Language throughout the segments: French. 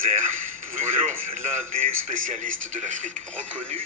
Nazer. Vous Bonjour. êtes l'un des spécialistes de l'Afrique reconnus.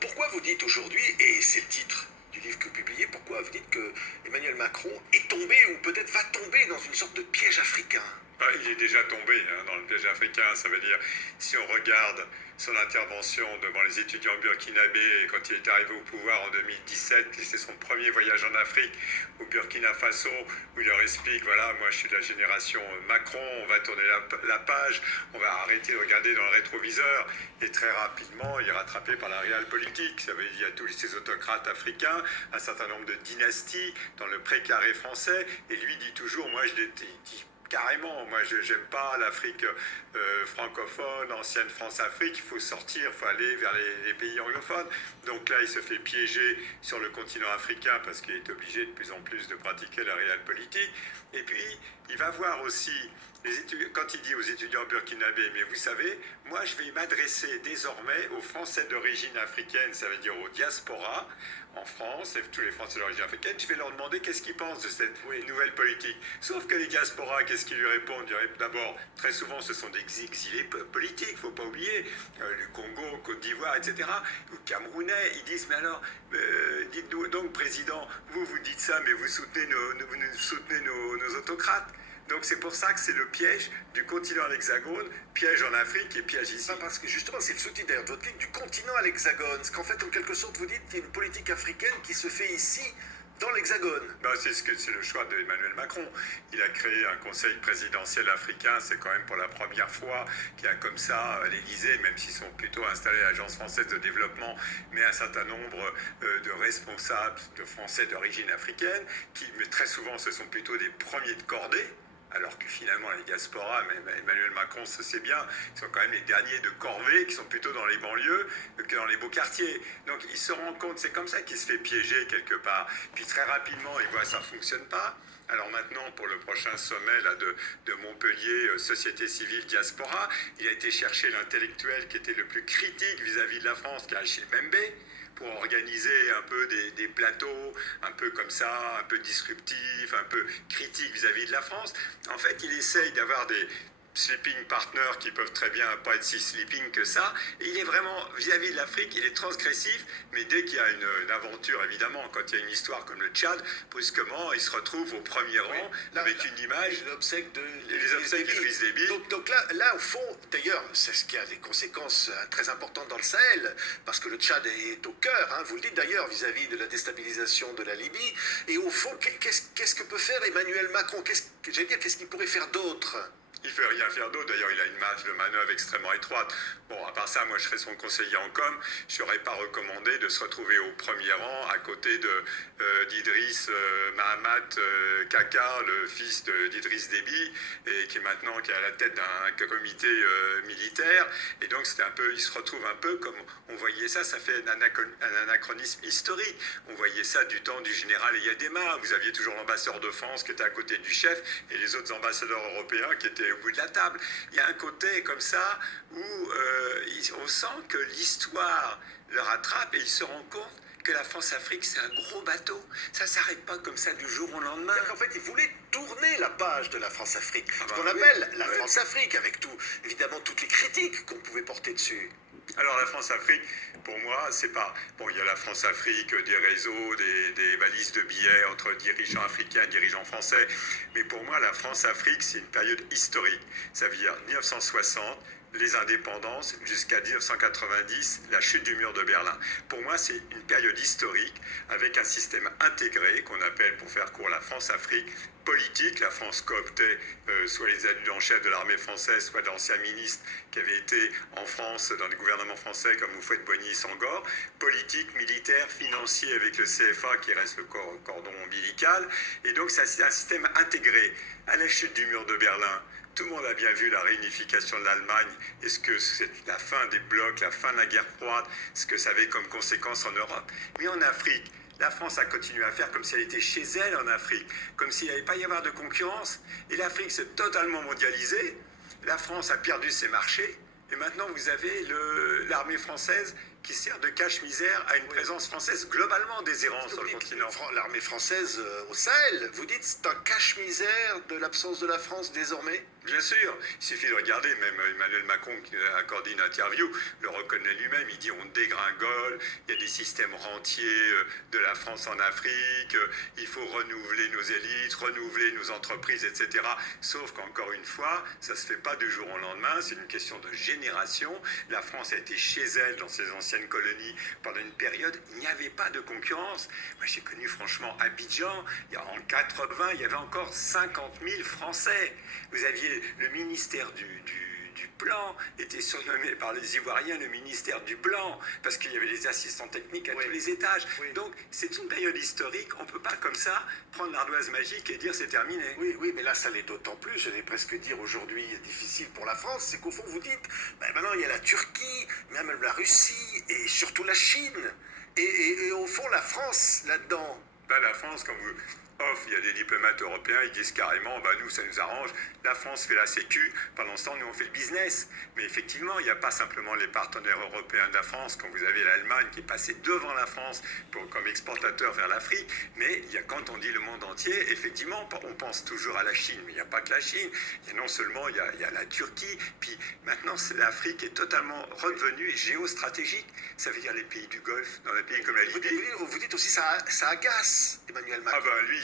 Pourquoi vous dites aujourd'hui, et c'est le titre du livre que vous publiez, pourquoi vous dites que Emmanuel Macron est tombé ou peut-être va tomber dans une sorte de piège africain? Il est déjà tombé dans le piège africain. Ça veut dire, si on regarde son intervention devant les étudiants burkinabés quand il est arrivé au pouvoir en 2017, c'est son premier voyage en Afrique, au Burkina Faso, où il leur explique, voilà, moi je suis de la génération Macron, on va tourner la page, on va arrêter de regarder dans le rétroviseur, et très rapidement il est rattrapé par la réelle politique. Ça veut dire, il y a tous ces autocrates africains, un certain nombre de dynasties dans le précaré français, et lui dit toujours, moi je dit carrément, moi je n'aime pas l'Afrique francophone, ancienne France-Afrique, il faut sortir, il faut aller vers les pays anglophones. Donc là, il se fait piéger sur le continent africain parce qu'il est obligé de plus en plus de pratiquer la réelle politique. Et puis, il va voir aussi, quand il dit aux étudiants burkinabés, mais vous savez, moi je vais m'adresser désormais aux Français d'origine africaine, ça veut dire aux diasporas, en France, et tous les Français d'origine africaine, je vais leur demander qu'est-ce qu'ils pensent de cette nouvelle politique. Sauf que les diasporas, qu'est-ce qu'ils lui répondent? D'abord, très souvent, ce sont des exilés politiques, il ne faut pas oublier, le Congo, Côte d'Ivoire, etc., ou Camerounais, ils disent, mais alors, dites-nous donc, Président, vous dites ça, mais vous soutenez nos autocrates. Donc c'est pour ça que c'est le piège du continent à l'Hexagone, piège en Afrique et piège ici. Parce que justement, c'est le sous-titre d'ailleurs de votre livre, du continent à l'Hexagone. Parce qu'en fait, en quelque sorte, vous dites qu'il y a une politique africaine qui se fait ici, dans l'Hexagone. C'est le choix d'Emmanuel Macron. Il a créé un conseil présidentiel africain, c'est quand même pour la première fois qu'il y a comme ça l'Élysée, même s'ils sont plutôt installés à l'Agence française de développement, mais un certain nombre de responsables de Français d'origine africaine, mais très souvent ce sont plutôt des premiers de cordée. Alors que finalement les diasporas, Emmanuel Macron se sait bien, ils sont quand même les derniers de corvée, qui sont plutôt dans les banlieues que dans les beaux quartiers. Donc il se rend compte, c'est comme ça qu'il se fait piéger quelque part. Puis très rapidement, il voit que ça ne fonctionne pas. Alors maintenant, pour le prochain sommet là, de Montpellier, Société civile diaspora, il a été chercher l'intellectuel qui était le plus critique vis-à-vis de la France, qui est Achille Mbembe, pour organiser un peu des plateaux, un peu comme ça, un peu disruptifs, un peu critiques vis-à-vis de la France. En fait, il essaye d'avoir des sleeping partners qui peuvent très bien pas être si sleeping que ça. Et il est vraiment, vis-à-vis de l'Afrique, il est transgressif, mais dès qu'il y a une aventure, évidemment, quand il y a une histoire comme le Tchad, brusquement, il se retrouve au premier rang avec une image. Les obsèques d'Idriss Déby. Donc là, au fond, d'ailleurs, c'est ce qui a des conséquences très importantes dans le Sahel, parce que le Tchad est au cœur, hein, vous le dites d'ailleurs, vis-à-vis de la déstabilisation de la Libye. Et au fond, qu'est-ce que peut faire Emmanuel Macron? Qu'est-ce qu'il pourrait faire d'autre? Il ne fait rien faire d'autre, d'ailleurs il a une marge de manœuvre extrêmement étroite. Bon, à part ça, moi je serais son conseiller en com, je n'aurais pas recommandé de se retrouver au premier rang à côté d'Idriss Mahamat Kaka, le fils d'Idriss Déby, et qui est à la tête d'un comité militaire. Et donc il se retrouve un peu comme on voyait ça fait un anachronisme historique. On voyait ça du temps du général Eyadema. Vous aviez toujours l'ambassadeur de France qui était à côté du chef et les autres ambassadeurs européens qui étaient au bout de la table. Il y a un côté comme ça où on sent que l'histoire le rattrape et il se rend compte que la France-Afrique, c'est un gros bateau. Ça ne s'arrête pas comme ça du jour au lendemain. En fait, il voulait tourner la page de la France-Afrique. Ce qu'on appelle la France-Afrique, avec évidemment toutes les critiques qu'on pouvait porter dessus. Alors la France-Afrique, pour moi, c'est pas... Bon, il y a la France-Afrique, des réseaux, des valises de billets entre dirigeants africains et dirigeants français. Mais pour moi, la France-Afrique, c'est une période historique. Ça veut dire 1960, les indépendances, jusqu'à 1990, la chute du mur de Berlin. Pour moi, c'est une période historique avec un système intégré qu'on appelle, pour faire court, la France-Afrique, politique. La France cooptait soit les adjudants-chefs de l'armée française, soit d'anciens ministres qui avaient été en France dans les gouvernements français comme Houphouët-Boigny, Senghor. Politique, militaire, financier avec le CFA qui reste le cordon ombilical. Et donc, c'est un système intégré. À la chute du mur de Berlin, tout le monde a bien vu la réunification de l'Allemagne et ce que c'est la fin des blocs, la fin de la guerre froide, ce que ça avait comme conséquence en Europe. Mais en Afrique, la France a continué à faire comme si elle était chez elle en Afrique, comme s'il n'allait pas y avoir de concurrence. Et l'Afrique s'est totalement mondialisée. La France a perdu ses marchés. Et maintenant, vous avez l'armée française qui sert de cache-misère à une présence française globalement déshérente sur le continent. L'armée française au Sahel, vous dites c'est un cache-misère de l'absence de la France désormais? Bien sûr, il suffit de regarder, même Emmanuel Macron qui a accordé une interview le reconnaît lui-même, il dit on dégringole, il y a des systèmes rentiers de la France en Afrique, il faut renouveler nos élites, renouveler nos entreprises, etc. Sauf qu'encore une fois, ça ne se fait pas du jour au lendemain, c'est une question de génération. La France a été chez elle dans ses anciennes colonies pendant une période, il n'y avait pas de concurrence. Moi j'ai connu franchement Abidjan, en 80, il y avait encore 50 000 Français. Vous aviez le ministère du Plan était surnommé par les Ivoiriens le ministère du Blanc, parce qu'il y avait des assistants techniques à tous les étages. Donc c'est une période historique, on ne peut pas comme ça prendre l'ardoise magique et dire c'est terminé. Oui, mais là ça l'est d'autant plus, j'allais presque dire aujourd'hui difficile pour la France, c'est qu'au fond vous dites, maintenant il y a la Turquie, même la Russie et surtout la Chine, et au fond la France là-dedans. La France, quand vous... il y a des diplomates européens, ils disent carrément, nous, ça nous arrange, la France fait la sécu, pendant ce temps, nous, on fait le business. Mais effectivement, il n'y a pas simplement les partenaires européens de la France, quand vous avez l'Allemagne qui est passée devant la France comme exportateur vers l'Afrique, mais quand on dit le monde entier, effectivement, on pense toujours à la Chine, mais il n'y a pas que la Chine, non seulement il y a la Turquie, puis maintenant, l'Afrique est totalement redevenue géostratégique, ça veut dire les pays du Golfe, dans des pays comme la Libye. Vous dites aussi ça agace Emmanuel Macron. Lui,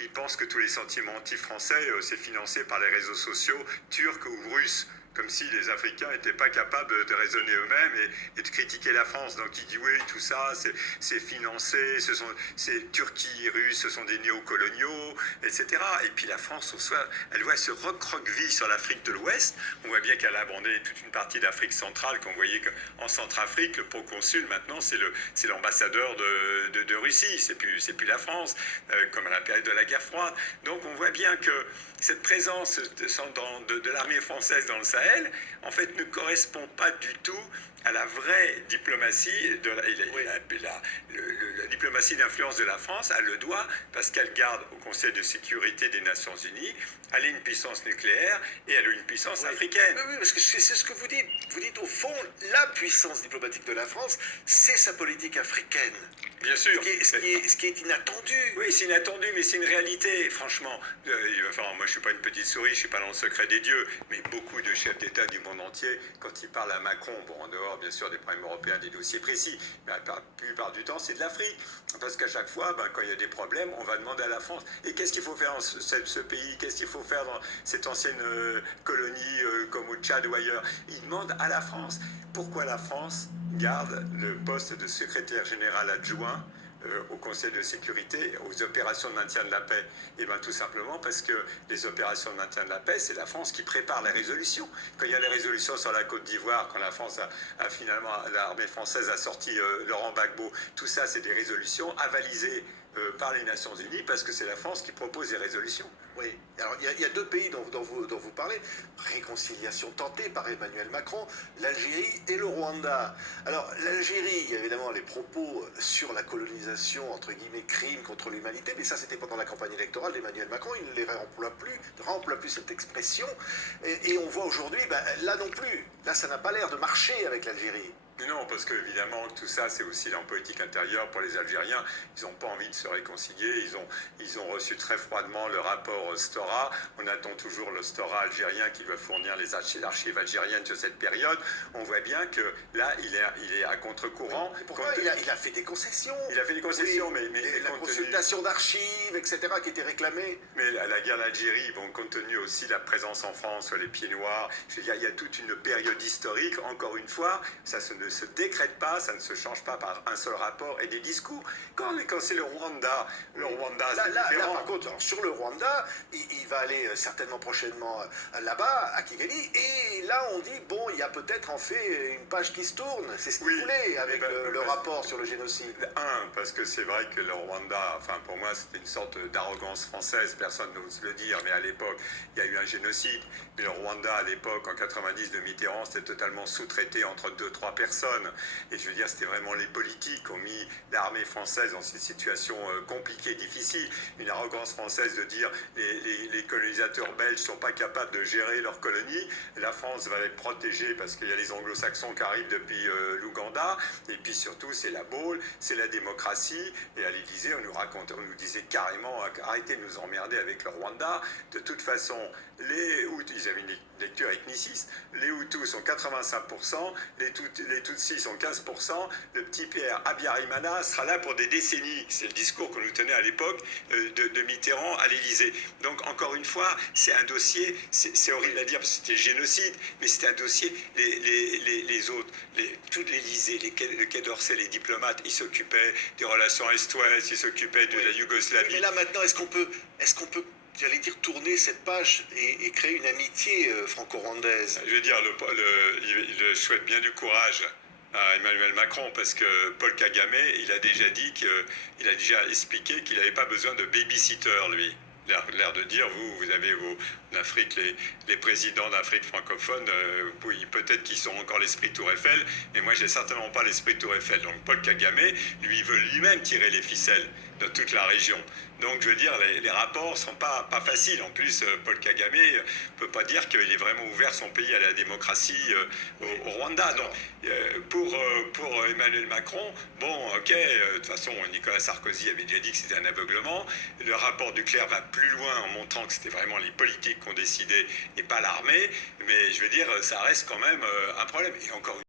il pense que tous les sentiments anti-français, c'est financé par les réseaux sociaux turcs ou russes. Comme si les Africains n'étaient pas capables de raisonner eux-mêmes et de critiquer la France. Donc il dit oui, tout ça, c'est financé, c'est Turquie, Russes, ce sont des néocoloniaux, etc. Et puis la France, elle voit ce recroqueville sur l'Afrique de l'Ouest. On voit bien qu'elle a abandonné toute une partie d'Afrique centrale, qu'on voyait qu'en Centrafrique, le proconsul maintenant, c'est l'ambassadeur de Russie, c'est plus la France, comme à la période de la guerre froide. Donc on voit bien que cette présence de l'armée française dans le Sahel, en fait, ne correspond pas du tout à la vraie diplomatie, la diplomatie d'influence de la France, elle le doit parce qu'elle garde au Conseil de sécurité des Nations Unies, elle est une puissance nucléaire et elle est une puissance africaine. Oui, parce que c'est ce que vous dites. Vous dites au fond, la puissance diplomatique de la France, c'est sa politique africaine. Bien sûr. Ce qui est inattendu. Oui, c'est inattendu, mais c'est une réalité, franchement. Moi, je ne suis pas une petite souris, je ne suis pas dans le secret des dieux, mais beaucoup de chefs d'État du monde entier, quand ils parlent à Macron, en dehors, bien sûr, des problèmes européens, des dossiers précis, mais la plupart du temps, c'est de l'Afrique. Parce qu'à chaque fois, quand il y a des problèmes, on va demander à la France. Et qu'est-ce qu'il faut faire dans ce pays? Qu'est-ce qu'il faut faire dans cette ancienne colonie, comme au Tchad ou ailleurs? Ils demandent à la France. Pourquoi la France garde le poste de secrétaire général adjoint au Conseil de sécurité, aux opérations de maintien de la paix? Et bien tout simplement parce que les opérations de maintien de la paix, c'est la France qui prépare les résolutions. Quand il y a les résolutions sur la Côte d'Ivoire, quand la France a finalement, l'armée française a sorti Laurent Gbagbo, tout ça c'est des résolutions avalisées par les Nations Unies parce que c'est la France qui propose les résolutions. Oui, alors il y a deux pays dont vous parlez, réconciliation tentée par Emmanuel Macron, l'Algérie et le Rwanda. Alors l'Algérie, il y a évidemment les propos sur la colonisation, entre guillemets, crime contre l'humanité, mais ça c'était pendant la campagne électorale d'Emmanuel Macron, il ne les remploie plus cette expression, et on voit aujourd'hui, là non plus, là ça n'a pas l'air de marcher avec l'Algérie. Non, parce qu'évidemment, tout ça, c'est aussi en politique intérieure pour les Algériens. Ils n'ont pas envie de se réconcilier. Ils ont reçu très froidement le rapport Stora. On attend toujours le Stora algérien qui va fournir les archives algériennes sur cette période. On voit bien que là, il est à contre-courant. Pourquoi il a fait des concessions? Il a fait des concessions, mais la consultation d'archives, etc., qui était réclamée. Mais la guerre d'Algérie, compte tenu aussi de la présence en France, les pieds noirs, je veux dire, il y a toute une période historique, encore une fois, ça ne se décrète pas, ça ne se change pas par un seul rapport et des discours. Quand c'est le Rwanda, c'est différent. Là, par contre, alors, sur le Rwanda, il va aller certainement prochainement là-bas, à Kigali, et là on dit, il y a peut-être en fait une page qui se tourne, c'est ce que vous voulez, avec le rapport sur le génocide. Parce que c'est vrai que le Rwanda, pour moi, c'était une sorte d'arrogance française, personne n'ose le dire, mais à l'époque, il y a eu un génocide. Mais le Rwanda, à l'époque, en 90 de Mitterrand, c'était totalement sous-traité entre 2-3 personnes. Et je veux dire, c'était vraiment les politiques qui ont mis l'armée française dans ces situations compliquées, difficiles. Une arrogance française de dire les colonisateurs belges ne sont pas capables de gérer leurs colonies. La France va être protégée parce qu'il y a les anglo-saxons qui arrivent depuis l'Ouganda. Et puis surtout, c'est la Baule, c'est la démocratie. Et à l'Élysée, on nous disait carrément arrêtez de nous emmerder avec le Rwanda. De toute façon, les Hutus, ils avaient une lecture ethniciste, les Hutus sont 85%, les Tutsis sont 15%, le petit Pierre Habyarimana sera là pour des décennies. C'est le discours qu'on nous tenait à l'époque de Mitterrand à l'Élysée. Donc encore une fois, c'est un dossier, c'est horrible à dire parce que c'était génocide, mais c'était un dossier, les autres, tout l'Élysée, le Quai d'Orsay, les diplomates, ils s'occupaient des relations Est-Ouest, ils s'occupaient de la Yougoslavie. Mais là maintenant, est-ce qu'on peut j'allais dire tourner cette page et créer une amitié franco-rwandaise? Je veux dire, il souhaite bien du courage à Emmanuel Macron parce que Paul Kagame, il a déjà dit il a déjà expliqué qu'il n'avait pas besoin de babysitter, lui. L'air de dire, vous avez en Afrique, les présidents d'Afrique francophone, peut-être qu'ils ont encore l'esprit Tour Eiffel, mais moi j'ai certainement pas l'esprit Tour Eiffel. Donc Paul Kagame, lui, veut lui-même tirer les ficelles de toute la région. Donc je veux dire, les rapports sont pas faciles. En plus, Paul Kagame ne peut pas dire qu'il est vraiment ouvert son pays à la démocratie au Rwanda. Donc pour Emmanuel Macron, bon, ok, de toute façon, Nicolas Sarkozy avait déjà dit que c'était un aveuglement. Le rapport Duclerc va plus loin en montrant que c'était vraiment les politiques qui ont décidé et pas l'armée. Mais je veux dire, ça reste quand même un problème. Et encore